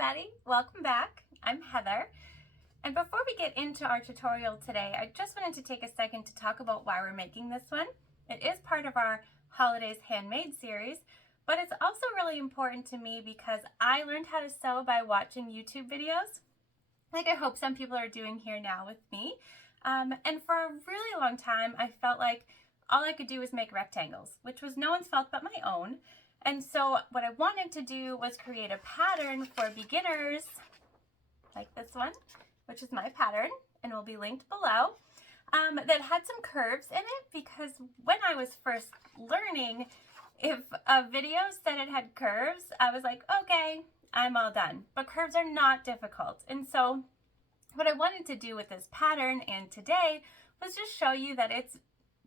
everybody, welcome back. I'm Heather, and before we get into our tutorial today, I just wanted to take a second to talk about why we're making this one. It is part of our Holidays Handmade series, but it's also really important to me because I learned how to sew by watching YouTube videos, like I hope some people are doing here now with me. And for a really long time, I felt like all I could do was make rectangles, which was no one's fault but my own. And so what I wanted to do was create a pattern for beginners, like this one, which is my pattern, and will be linked below, that had some curves in it, because when I was first learning, if a video said it had curves, I was like, okay, I'm all done. But curves are not difficult. And so what I wanted to do with this pattern and today was just show you that it's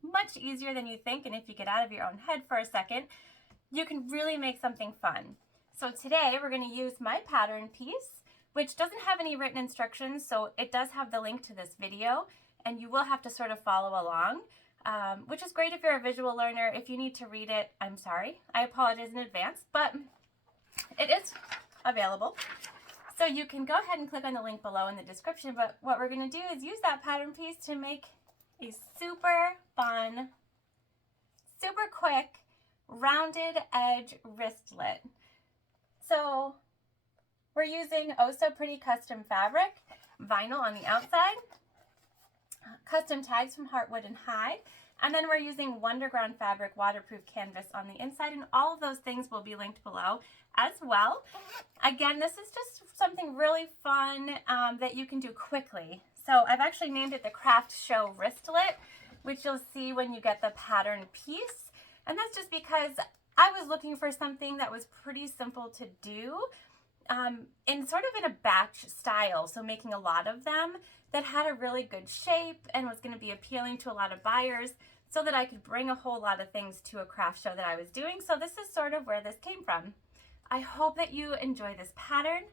much easier than you think, and if you get out of your own head for a second, you can really make something fun. So today we're going to use my pattern piece, which doesn't have any written instructions, so it does have the link to this video, and you will have to sort of follow along, which is great if you're a visual learner. If you need to read it, I'm sorry. I apologize in advance, but it is available. So you can go ahead and click on the link below in the description, but what we're going to do is use that pattern piece to make a super fun, super quick, rounded edge wristlet. So we're using Oh So Pretty custom fabric, vinyl on the outside, custom tags from Heartwood and Hide, and then we're using Wonderground fabric waterproof canvas on the inside, and all of those things will be linked below as well. Again, this is just something really fun that you can do quickly. So I've actually named it the Craft Show Wristlet, which you'll see when you get the pattern piece. And that's just because I was looking for something that was pretty simple to do in sort of in a batch style, so making a lot of them that had a really good shape and was going to be appealing to a lot of buyers so that I could bring a whole lot of things to a craft show that I was doing. So this is sort of where this came from. I hope that you enjoy this pattern,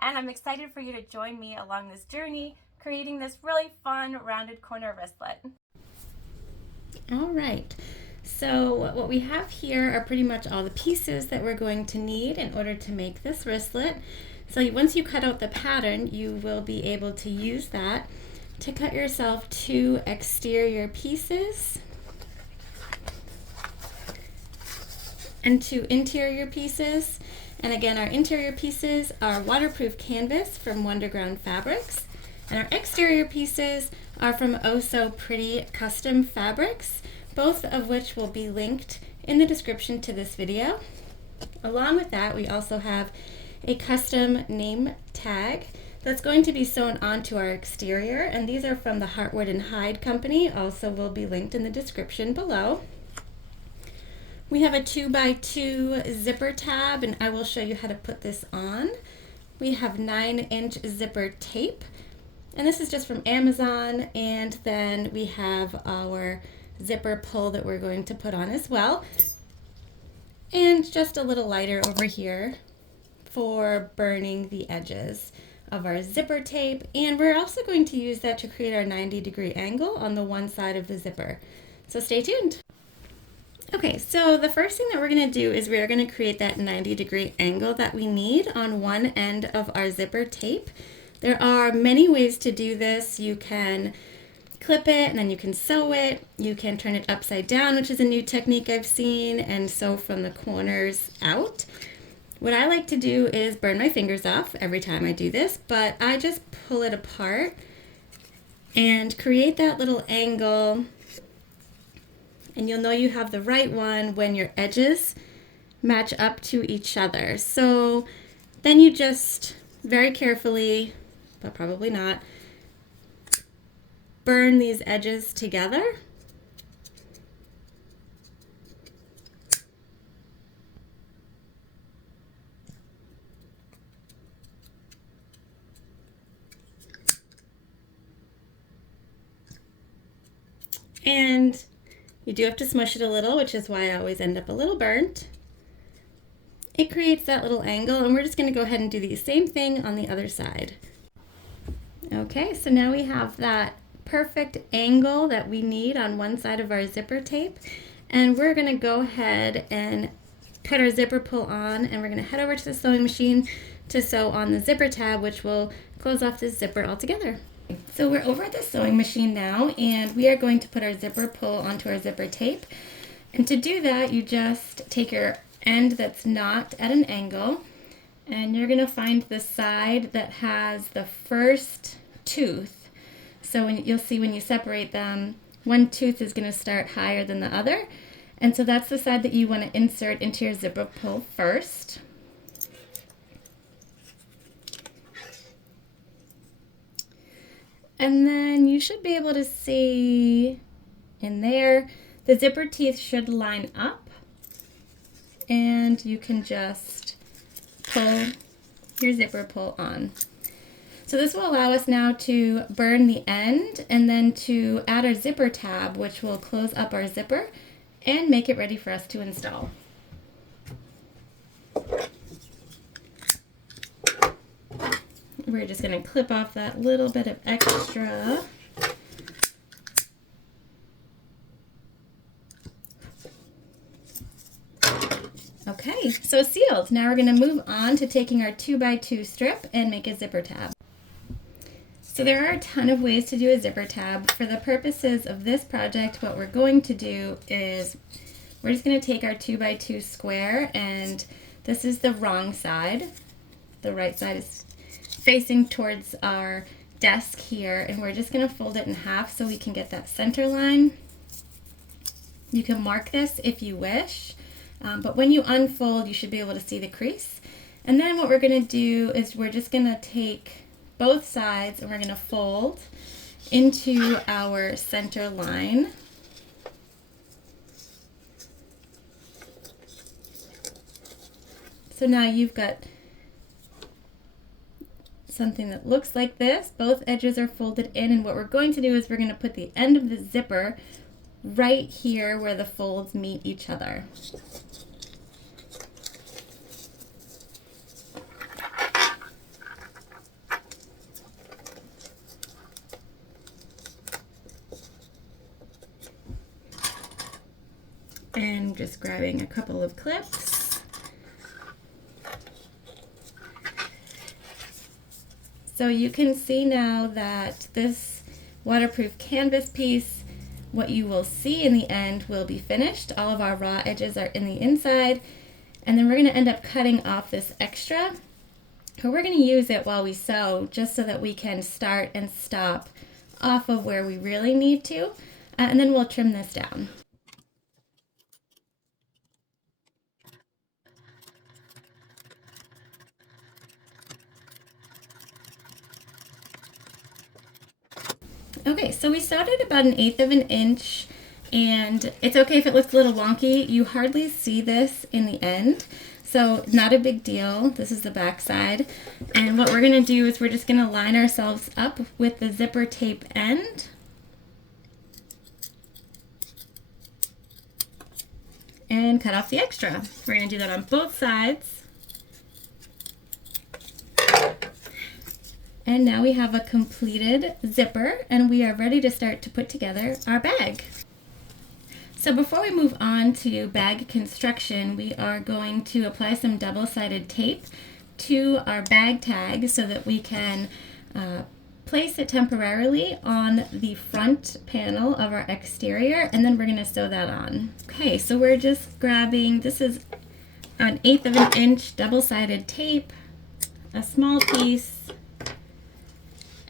and I'm excited for you to join me along this journey creating this really fun rounded corner wristlet. All right. So what we have here are pretty much all the pieces that we're going to need in order to make this wristlet. So once you cut out the pattern, you will be able to use that to cut yourself 2 exterior pieces and 2 interior pieces. And again, our interior pieces are waterproof canvas from Wonderground Fabrics, and our exterior pieces are from Oh So Pretty custom fabrics, both of which will be linked in the description to this video. Along with that, we also have a custom name tag that's going to be sewn onto our exterior, and these are from the Heartwood and Hide company, also will be linked in the description below. We have a 2x2 zipper tab, and I will show you how to put this on. We have 9-inch zipper tape, and this is just from Amazon, and then we have our zipper pull that we're going to put on as well, and just a little lighter over here for burning the edges of our zipper tape. And we're also going to use that to create our 90-degree angle on the one side of the zipper, so stay tuned. Okay, so the first thing that we're going to do is we're going to create that 90-degree angle that we need on one end of our zipper tape. There are many ways to do this. You can clip it and then you can sew it. You can turn it upside down, which is a new technique I've seen, and sew from the corners out. What I like to do is burn my fingers off every time I do this, but I just pull it apart and create that little angle, and you'll know you have the right one when your edges match up to each other. So then you just very carefully, but probably not, burn these edges together. And you do have to smush it a little, which is why I always end up a little burnt. It creates that little angle, and we're just going to go ahead and do the same thing on the other side. Okay, so now we have that perfect angle that we need on one side of our zipper tape, and we're going to go ahead and put our zipper pull on, and we're going to head over to the sewing machine to sew on the zipper tab, which will close off the zipper altogether. So we're over at the sewing machine now, and we are going to put our zipper pull onto our zipper tape. And to do that, you just take your end that's not at an angle, and you're going to find the side that has the first tooth. So you'll see when you separate them, one tooth is going to start higher than the other. And so that's the side that you want to insert into your zipper pull first. And then you should be able to see in there, the zipper teeth should line up, and you can just pull your zipper pull on. So this will allow us now to burn the end and then to add our zipper tab, which will close up our zipper and make it ready for us to install. We're just going to clip off that little bit of extra. Okay, so sealed. Now we're going to move on to taking our 2x2 strip and make a zipper tab. So there are a ton of ways to do a zipper tab. For the purposes of this project, what we're going to do is we're just going to take our 2x2 square, and this is the wrong side. The right side is facing towards our desk here, and we're just going to fold it in half so we can get that center line. You can mark this if you wish, but when you unfold, you should be able to see the crease. And then what we're going to do is we're just going to take both sides and we're going to fold into our center line. So now you've got something that looks like this. Both edges are folded in, and what we're going to do is we're going to put the end of the zipper right here where the folds meet each other. And just grabbing a couple of clips. So you can see now that this waterproof canvas piece, what you will see in the end will be finished. All of our raw edges are in the inside, and then we're going to end up cutting off this extra, but we're going to use it while we sew just so that we can start and stop off of where we really need to, and then we'll trim this down. Okay, so we sewed it about 1/8 of an inch, and it's okay if it looks a little wonky. You hardly see this in the end, so not a big deal. This is the back side, and what we're going to do is we're just going to line ourselves up with the zipper tape end. And cut off the extra. We're going to do that on both sides. And now we have a completed zipper, and we are ready to start to put together our bag. So before we move on to bag construction, we are going to apply some double-sided tape to our bag tag so that we can place it temporarily on the front panel of our exterior, and then we're going to sew that on. Okay, so we're just grabbing, this is 1/8 of an inch double-sided tape, a small piece,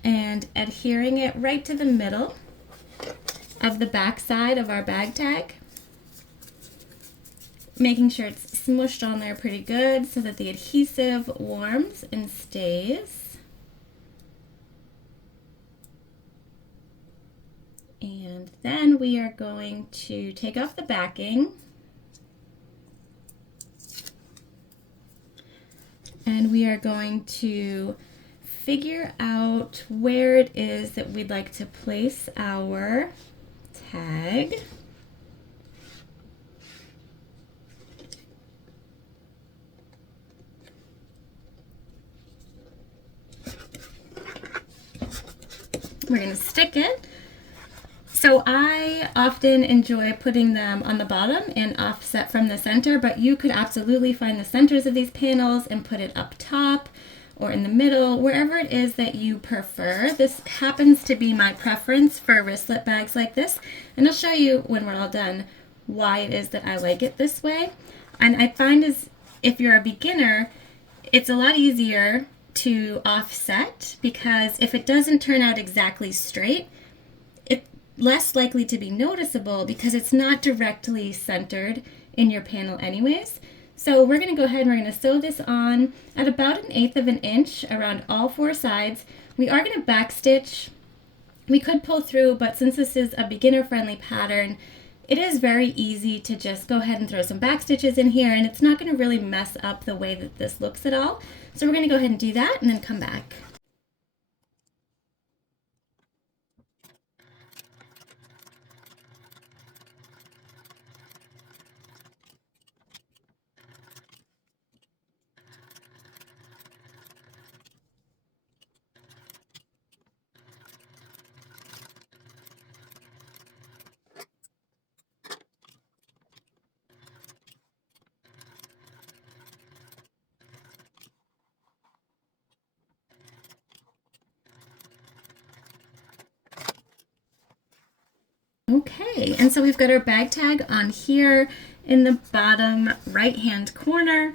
and adhering it right to the middle of the back side of our bag tag, making sure it's smushed on there pretty good so that the adhesive warms and stays. And then we are going to take off the backing, and we are going to figure out where it is that we'd like to place our tag. We're going to stick it. So I often enjoy putting them on the bottom and offset from the center, but you could absolutely find the centers of these panels and put it up top. or in the middle, wherever it is that you prefer. This happens to be my preference for wristlet bags like this, and I'll show you when we're all done why it is that I like it this way. And I find is if you're a beginner, it's a lot easier to offset, because if it doesn't turn out exactly straight, it's less likely to be noticeable because it's not directly centered in your panel anyways. So we're going to go ahead and we're going to sew this on at about 1/8 of an inch around all 4 sides. We are going to backstitch. We could pull through, but since this is a beginner-friendly pattern, it is very easy to just go ahead and throw some back stitches in here, and it's not going to really mess up the way that this looks at all. So we're going to go ahead and do that and then come back. Okay, and so we've got our bag tag on here in the bottom right hand corner,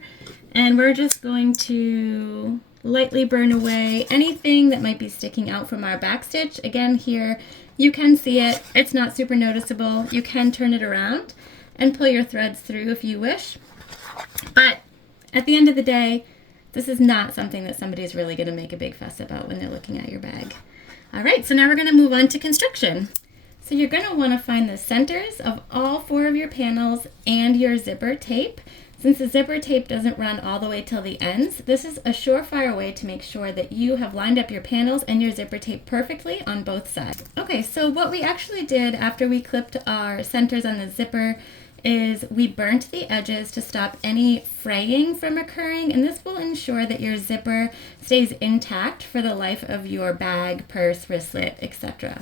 and we're just going to lightly burn away anything that might be sticking out from our back stitch. Again, here you can see it, it's not super noticeable. You can turn it around and pull your threads through if you wish, but at the end of the day, this is not something that somebody's really going to make a big fuss about when they're looking at your bag. All right, so now we're going to move on to construction. So you're going to want to find the centers of all 4 of your panels and your zipper tape. Since the zipper tape doesn't run all the way till the ends, this is a surefire way to make sure that you have lined up your panels and your zipper tape perfectly on both sides. Okay, so what we actually did after we clipped our centers on the zipper is we burnt the edges to stop any fraying from occurring, and this will ensure that your zipper stays intact for the life of your bag, purse, wristlet, etc.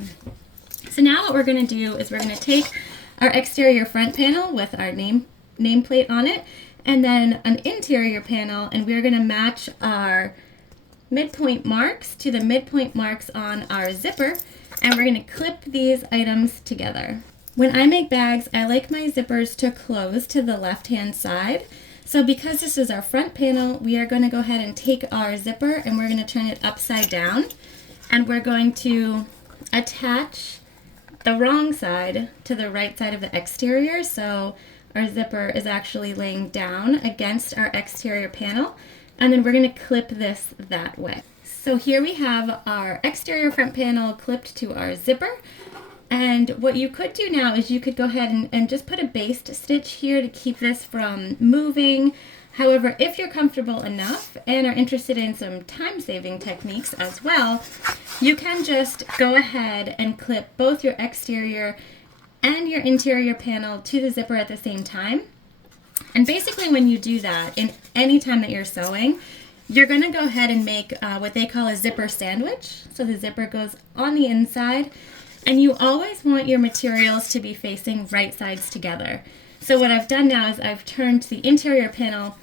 So now what we're going to do is we're going to take our exterior front panel with our nameplate on it, and then an interior panel, and we're going to match our midpoint marks to the midpoint marks on our zipper, and we're going to clip these items together. When I make bags, I like my zippers to close to the left-hand side. So because this is our front panel, we are going to go ahead and take our zipper and we're going to turn it upside down, and we're going to attach the wrong side to the right side of the exterior, so our zipper is actually laying down against our exterior panel, and then we're going to clip this that way. So here we have our exterior front panel clipped to our zipper, and what you could do now is you could go ahead and just put a baste stitch here to keep this from moving. However, if you're comfortable enough and are interested in some time-saving techniques as well, you can just go ahead and clip both your exterior and your interior panel to the zipper at the same time. And basically when you do that, in any time that you're sewing, you're going to go ahead and make what they call a zipper sandwich. So the zipper goes on the inside, and you always want your materials to be facing right sides together. So what I've done now is I've turned the interior panel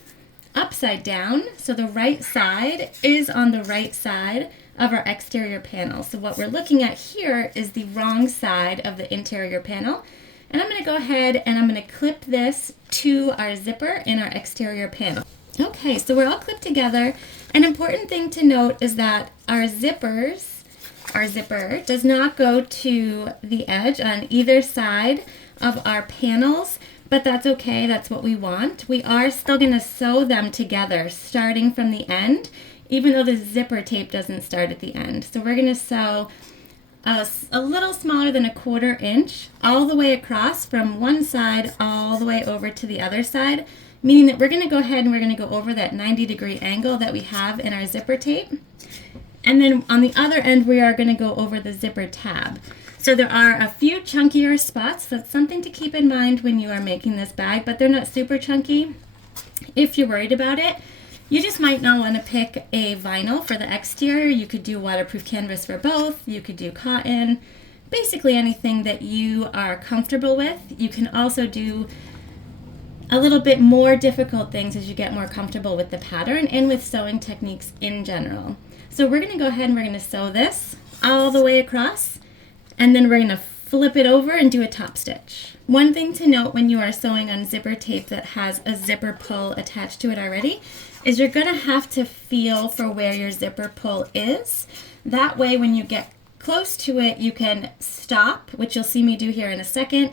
upside down, so the right side is on the right side of our exterior panel. So what we're looking at here is the wrong side of the interior panel, and I'm going to go ahead and I'm going to clip this to our zipper in our exterior panel. Okay, so we're all clipped together. An important thing to note is that our zipper does not go to the edge on either side of our panels, but that's okay, that's what we want. We are still going to sew them together starting from the end, even though the zipper tape doesn't start at the end. So we're going to sew a little smaller than 1/4 inch all the way across from one side all the way over to the other side, meaning that we're going to go ahead and we're going to go over that 90-degree angle that we have in our zipper tape. And then on the other end, we are going to go over the zipper tab. So there are a few chunkier spots. That's something to keep in mind when you are making this bag, but they're not super chunky. If you're worried about it, you just might not want to pick a vinyl for the exterior. You could do waterproof canvas for both. You could do cotton, basically anything that you are comfortable with. You can also do a little bit more difficult things as you get more comfortable with the pattern and with sewing techniques in general. So we're going to go ahead and we're going to sew this all the way across, and then we're going to flip it over and do a top stitch. One thing to note when you are sewing on zipper tape that has a zipper pull attached to it already is you're going to have to feel for where your zipper pull is. That way when you get close to it, you can stop, which you'll see me do here in a second,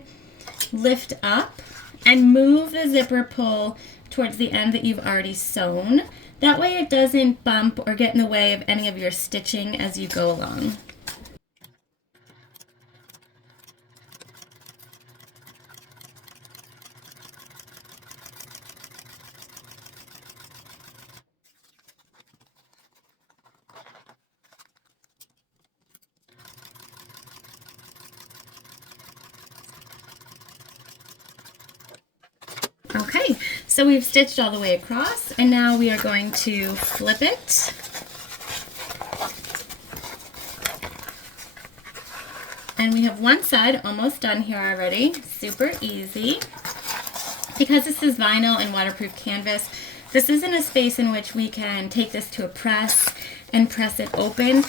lift up, and move the zipper pull towards the end that you've already sewn. That way it doesn't bump or get in the way of any of your stitching as you go along. Okay, so we've stitched all the way across, and now we are going to flip it. And we have one side almost done here already. Super easy. Because this is vinyl and waterproof canvas, this isn't a space in which we can take this to a press and press it open,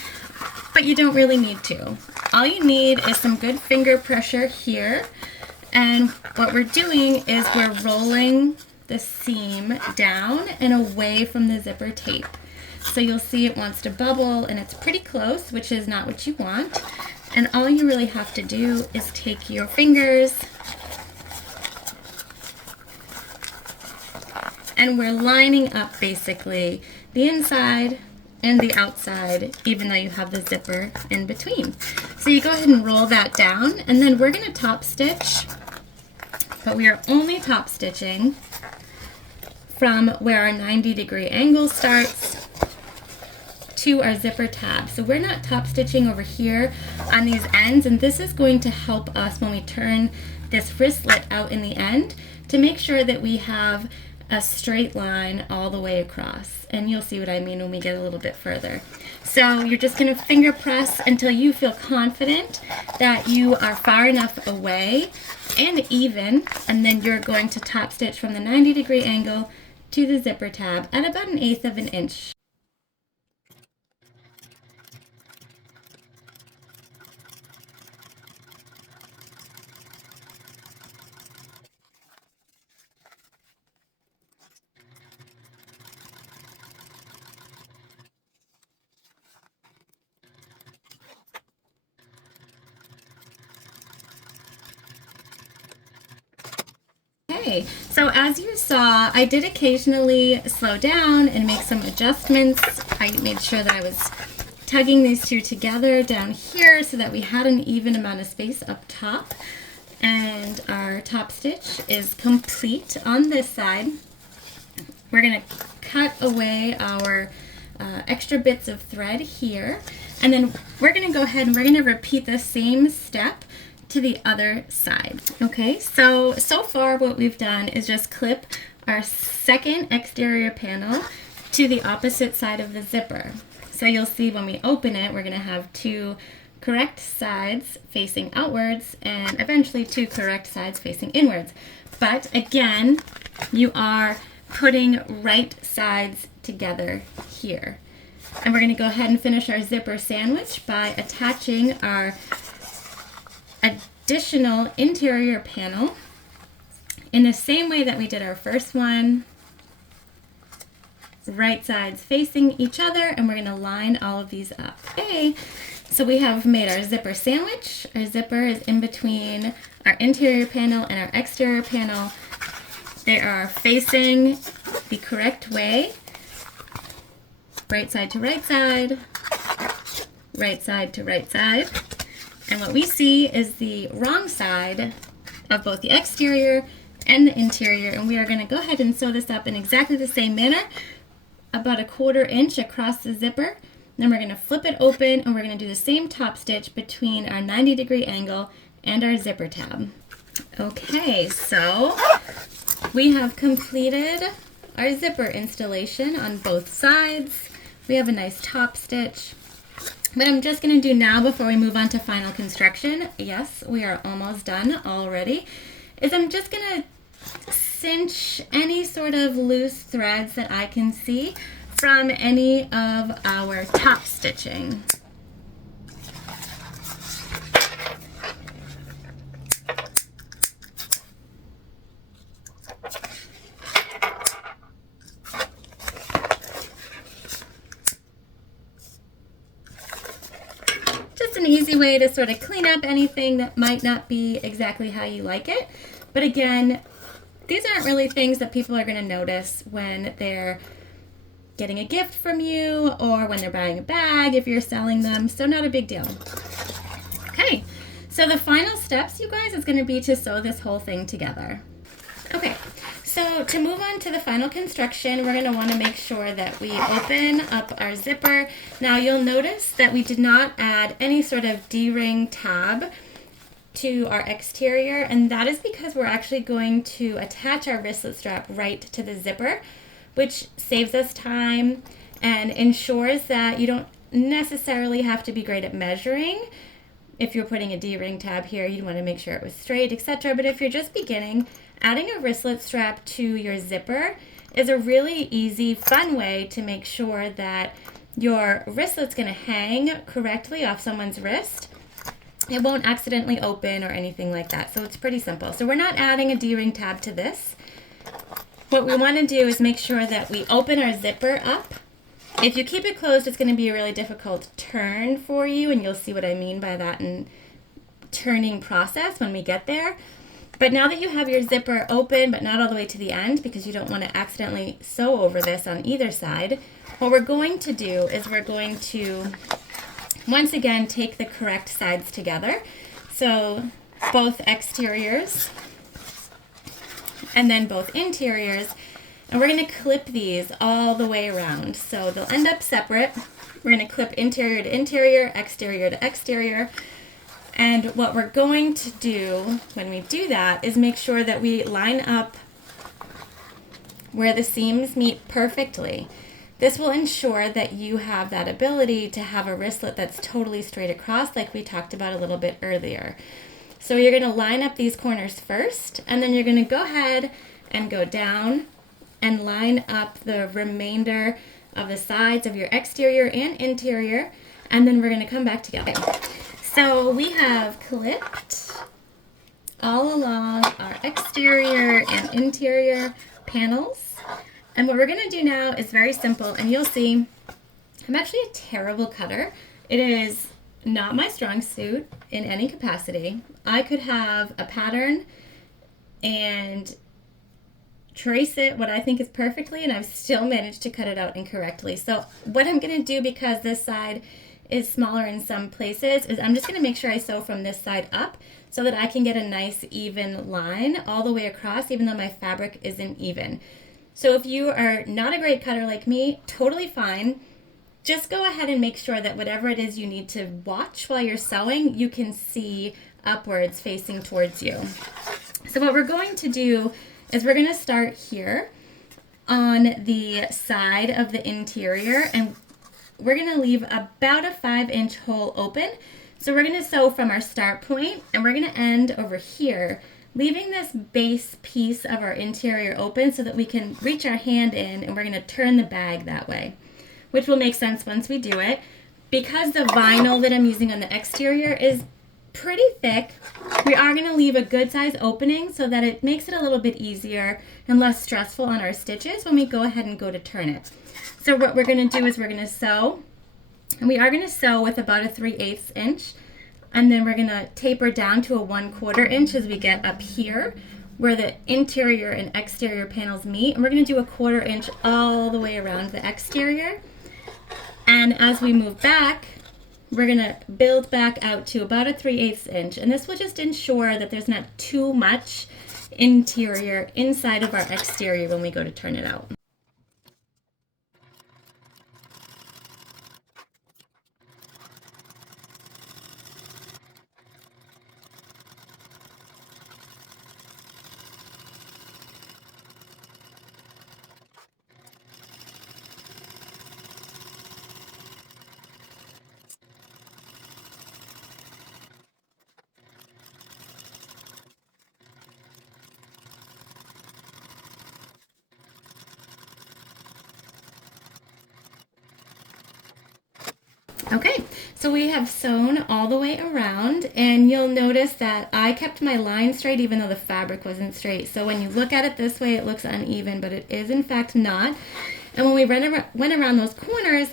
but you don't really need to. All you need is some good finger pressure here. And what we're doing is we're rolling the seam down and away from the zipper tape. So you'll see it wants to bubble and it's pretty close, which is not what you want. And all you really have to do is take your fingers and we're lining up basically the inside and the outside, even though you have the zipper in between. So you go ahead and roll that down, and then we're going to top stitch, but we are only top stitching from where our 90-degree angle starts to our zipper tab. So we're not top stitching over here on these ends, and this is going to help us when we turn this wristlet out in the end to make sure that we have a straight line all the way across. And you'll see what I mean when we get a little bit further. So you're just going to finger press until you feel confident that you are far enough away and even, and then you're going to top stitch from the 90-degree angle to the zipper tab at about 1/8 of an inch. Okay, so as you saw, I did occasionally slow down and make some adjustments. I made sure that I was tugging these two together down here so that we had an even amount of space up top. And our top stitch is complete on this side. We're going to cut away our extra bits of thread here, and then we're going to go ahead and we're going to repeat the same step to the other side. Okay, so far what we've done is just clip our second exterior panel to the opposite side of the zipper. So you'll see when we open it, we're going to have two correct sides facing outwards and eventually two correct sides facing inwards. But again, you are putting right sides together here. And we're going to go ahead and finish our zipper sandwich by attaching our additional interior panel in the same way that we did our first one. Right sides facing each other, and we're going to line all of these up. Okay, so we have made our zipper sandwich. Our zipper is in between our interior panel and our exterior panel. They are facing the correct way. Right side to right side to right side. And what we see is the wrong side of both the exterior and the interior, and we are going to go ahead and sew this up in exactly the same manner, about 1/4 inch across the zipper. Then we're going to flip it open and we're going to do the same top stitch between our 90-degree angle and our zipper tab. Okay, so we have completed our zipper installation on both sides. We have a nice top stitch. What I'm just going to do now before we move on to final construction, yes, we are almost done already, is I'm just going to cinch any sort of loose threads that I can see from any of our top stitching. Just an easy way to sort of clean up anything that might not be exactly how you like it. But again, these aren't really things that people are going to notice when they're getting a gift from you or when they're buying a bag if you're selling them, so not a big deal. Okay, so the final steps, you guys, is going to be to sew this whole thing together. Okay, so to move on to the final construction, we're going to want to make sure that we open up our zipper. Now you'll notice that we did not add any sort of D-ring tab to our exterior, and that is because we're actually going to attach our wristlet strap right to the zipper, which saves us time and ensures that you don't necessarily have to be great at measuring. If you're putting a D-ring tab here, you'd want to make sure it was straight, etc. But if you're just beginning, adding a wristlet strap to your zipper is a really easy, fun way to make sure that your wristlet's going to hang correctly off someone's wrist. It won't accidentally open or anything like that, so it's pretty simple. So we're not adding a D-ring tab to this. What we want to do is make sure that we open our zipper up. If you keep it closed, it's going to be a really difficult turn for you, and you'll see what I mean by that in turning process when we get there. But now that you have your zipper open, but not all the way to the end, because you don't want to accidentally sew over this on either side, what we're going to do is we're going to, once again, take the correct sides together. So both exteriors and then both interiors. And we're going to clip these all the way around. So they'll end up separate. We're going to clip interior to interior, exterior to exterior. And what we're going to do when we do that is make sure that we line up where the seams meet perfectly. This will ensure that you have that ability to have a wristlet that's totally straight across, like we talked about a little bit earlier. So you're going to line up these corners first, and then you're going to go ahead and go down and line up the remainder of the sides of your exterior and interior, and then we're going to come back together. So we have clipped all along our exterior and interior panels, and what we're going to do now is very simple, and you'll see I'm actually a terrible cutter. It is not my strong suit in any capacity. I could have a pattern and trace it what I think is perfectly, and I've still managed to cut it out incorrectly. So what I'm going to do, because this side is smaller in some places, is I'm just going to make sure I sew from this side up so that I can get a nice even line all the way across, even though my fabric isn't even. So if you are not a great cutter like me, totally fine. Just go ahead and make sure that whatever it is you need to watch while you're sewing, you can see upwards facing towards you. So what we're going to do is we're going to start here on the side of the interior, and we're going to leave about a 5-inch hole open. So we're going to sew from our start point, and we're going to end over here, leaving this base piece of our interior open so that we can reach our hand in, and we're going to turn the bag that way, which will make sense once we do it. Because the vinyl that I'm using on the exterior is pretty thick, we are going to leave a good size opening so that it makes it a little bit easier and less stressful on our stitches when we go ahead and go to turn it. So what we're going to do is we're going to sew, and we are going to sew with about a 3/8 inch, and then we're going to taper down to a 1/4 inch as we get up here where the interior and exterior panels meet, and we're going to do a 1/4 inch all the way around the exterior. And as we move back, we're going to build back out to about a 3/8 inch, and this will just ensure that there's not too much interior inside of our exterior when we go to turn it out. Okay, so we have sewn all the way around, and you'll notice that I kept my line straight even though the fabric wasn't straight. So when you look at it this way, it looks uneven, but it is in fact not. And when we went around those corners,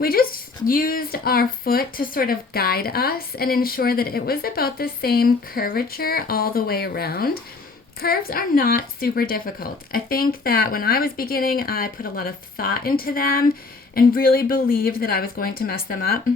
we just used our foot to sort of guide us and ensure that it was about the same curvature all the way around. Curves are not super difficult. I think that when I was beginning, I put a lot of thought into them and really believed that I was going to mess them up.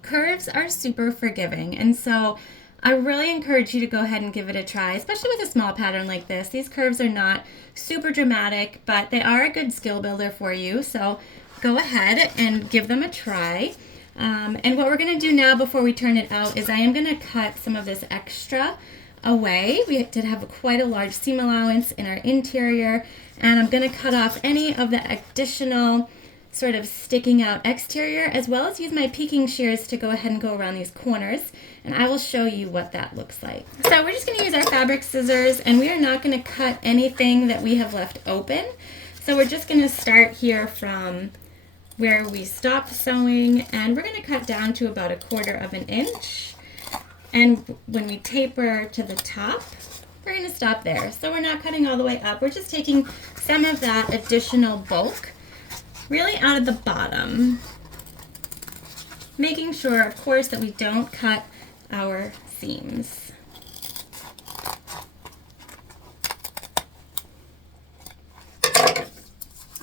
Curves are super forgiving, and so I really encourage you to go ahead and give it a try, especially with a small pattern like this. These curves are not super dramatic, but they are a good skill builder for you, so go ahead and give them a try. And what we're going to do now before we turn it out is I am going to cut some of this extra away. We did have quite a large seam allowance in our interior, and I'm going to cut off any of the additional sort of sticking out exterior, as well as use my peeking shears to go ahead and go around these corners, and I will show you what that looks like. So we're just going to use our fabric scissors, and we are not going to cut anything that we have left open. So we're just going to start here from where we stopped sewing, and we're going to cut down to about 1/4 inch. And when we taper to the top, we're going to stop there. So we're not cutting all the way up. We're just taking some of that additional bulk really out of the bottom, making sure, of course, that we don't cut our seams.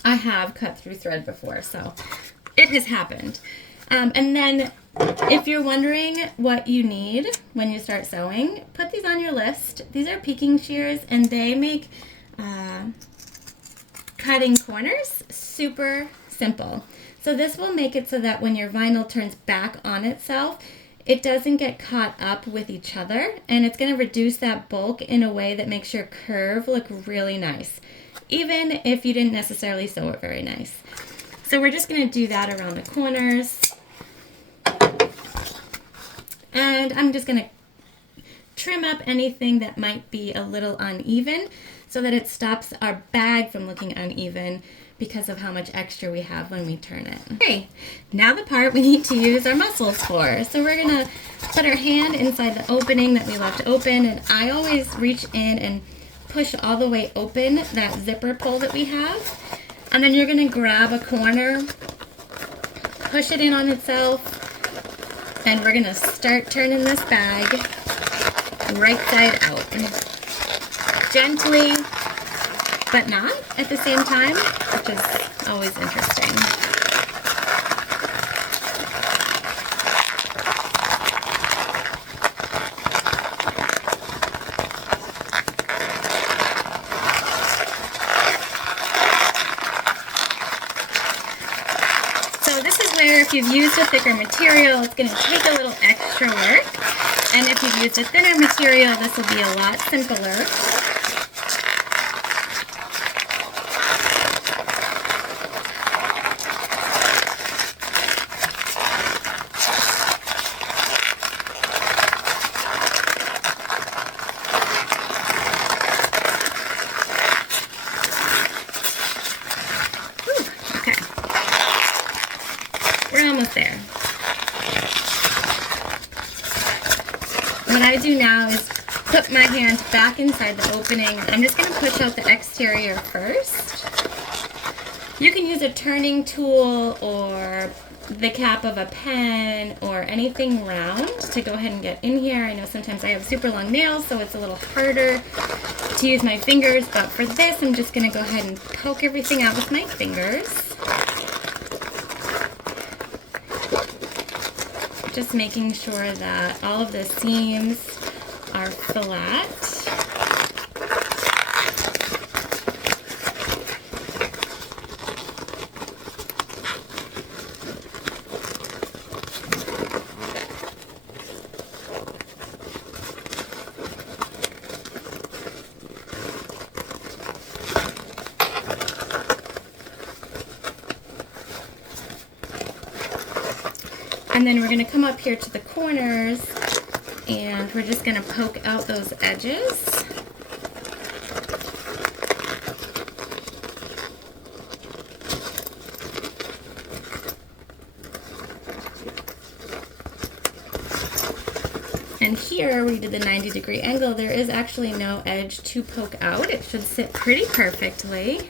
I have cut through thread before, so it has happened. And then if you're wondering what you need when you start sewing, put these on your list. These are peeking shears, and they make cutting corners super simple. So this will make it so that when your vinyl turns back on itself, it doesn't get caught up with each other, and it's going to reduce that bulk in a way that makes your curve look really nice, even if you didn't necessarily sew it very nice. So we're just going to do that around the corners. And I'm just going to trim up anything that might be a little uneven so that it stops our bag from looking uneven because of how much extra we have when we turn it. Okay, now the part we need to use our muscles for. So we're going to put our hand inside the opening that we left open, and I always reach in and push all the way open that zipper pull that we have. And then you're going to grab a corner, push it in on itself, and we're going to start turning this bag right side out. Gently, but not at the same time, which is always interesting. So this is where if you've used a thicker material, it's going to take a little extra work. And if you've used a thinner material, this will be a lot simpler. We're almost there. What I do now is put my hand back inside the opening. I'm just going to push out the exterior first. You can use a turning tool or the cap of a pen or anything round to go ahead and get in here. I know sometimes I have super long nails, so it's a little harder to use my fingers, but for this I'm just going to go ahead and poke everything out with my fingers. Just making sure that all of the seams are flat. And then we're going to come up here to the corners and we're just going to poke out those edges. And here, where you did the 90-degree angle, there is actually no edge to poke out. It should sit pretty perfectly.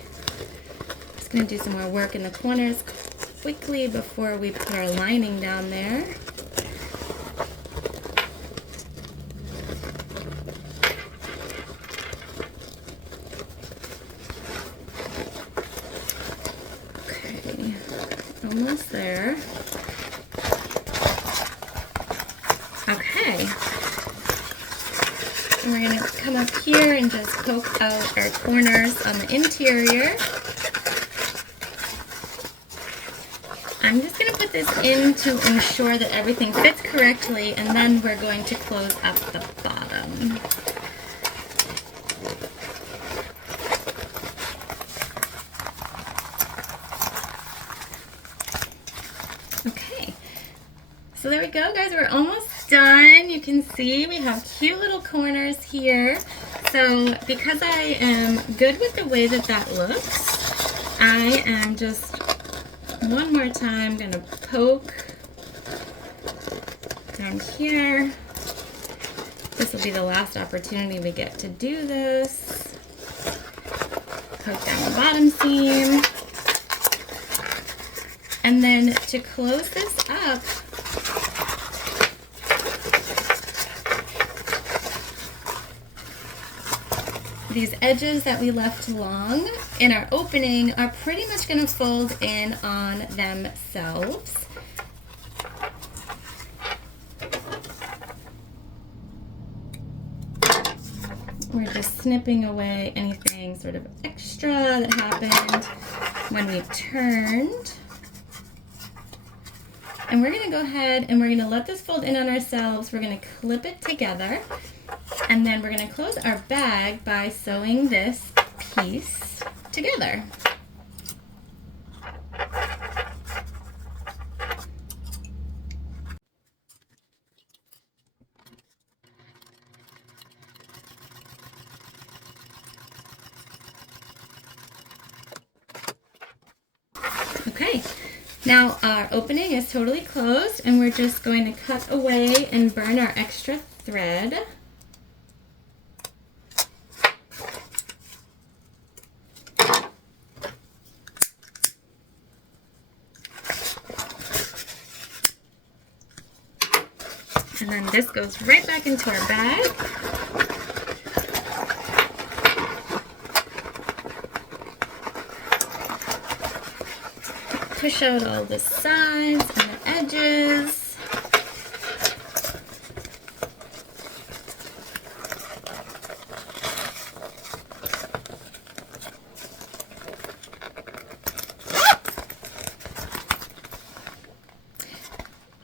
Just gonna do some more work in the corners quickly before we put our lining down there. Okay, almost there. Okay. And we're going to come up here and just poke out our corners on the interior. I'm just going to put this in to ensure that everything fits correctly, and then we're going to close up the bottom. Okay, so there we go, guys. We're almost done. You can see we have cute little corners here. So because I am good with the way that that looks, I am just one more time gonna poke down here. This will be the last opportunity we get to do this. Poke down the bottom seam. And then to close this up, these edges that we left long in our opening are pretty much going to fold in on themselves. We're just snipping away anything sort of extra that happened when we turned. And we're going to go ahead and we're going to let this fold in on ourselves. We're going to clip it together. And then we're going to close our bag by sewing this piece together. Okay, now our opening is totally closed, and we're just going to cut away and burn our extra thread. And then this goes right back into our bag. Push out all the sides and the edges.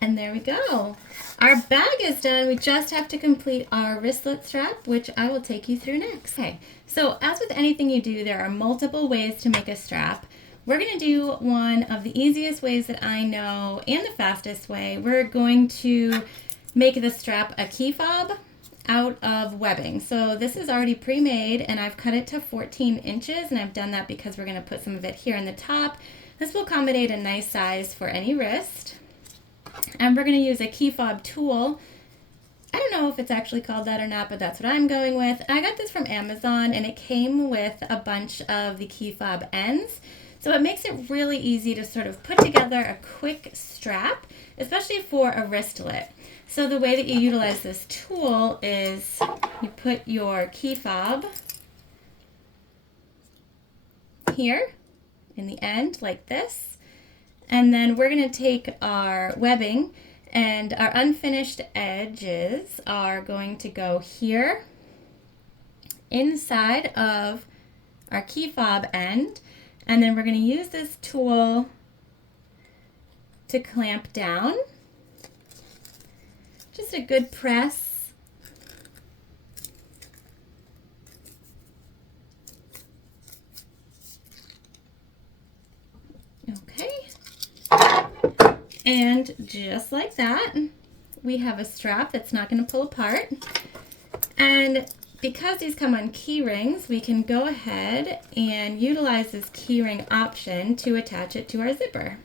And there we go. Our bag is done. We just have to complete our wristlet strap, which I will take you through next. Okay, so as with anything you do, there are multiple ways to make a strap. We're going to do one of the easiest ways that I know and the fastest way. We're going to make the strap a key fob out of webbing. So this is already pre-made, and I've cut it to 14 inches, and I've done that because we're going to put some of it here in the top. This will accommodate a nice size for any wrist. And we're going to use a key fob tool. I don't know if it's actually called that or not, but that's what I'm going with. I got this from Amazon, and it came with a bunch of the key fob ends. So it makes it really easy to sort of put together a quick strap, especially for a wristlet. So the way that you utilize this tool is you put your key fob here in the end like this. And then we're going to take our webbing, and our unfinished edges are going to go here inside of our key fob end. And then we're going to use this tool to clamp down. Just a good press. And just like that, we have a strap that's not going to pull apart. And because these come on key rings, we can go ahead and utilize this key ring option to attach it to our zipper.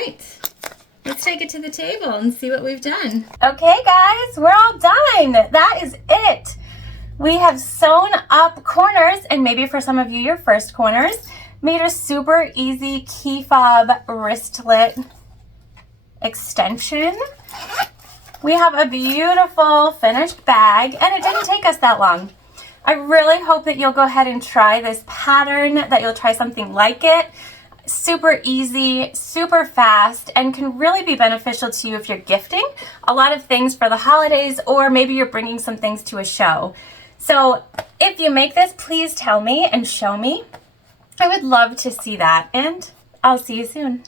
right, let's take it to the table and see what we've done. Okay guys, we're all done. That is it. We have sewn up corners, and maybe for some of you, your first corners, made a super easy key fob wristlet extension. We have a beautiful finished bag, and it didn't take us that long. I really hope that you'll go ahead and try this pattern, that you'll try something like it. Super easy, super fast, and can really be beneficial to you if you're gifting a lot of things for the holidays, or maybe you're bringing some things to a show. So if you make this, please tell me and show me. I would love to see that, and I'll see you soon.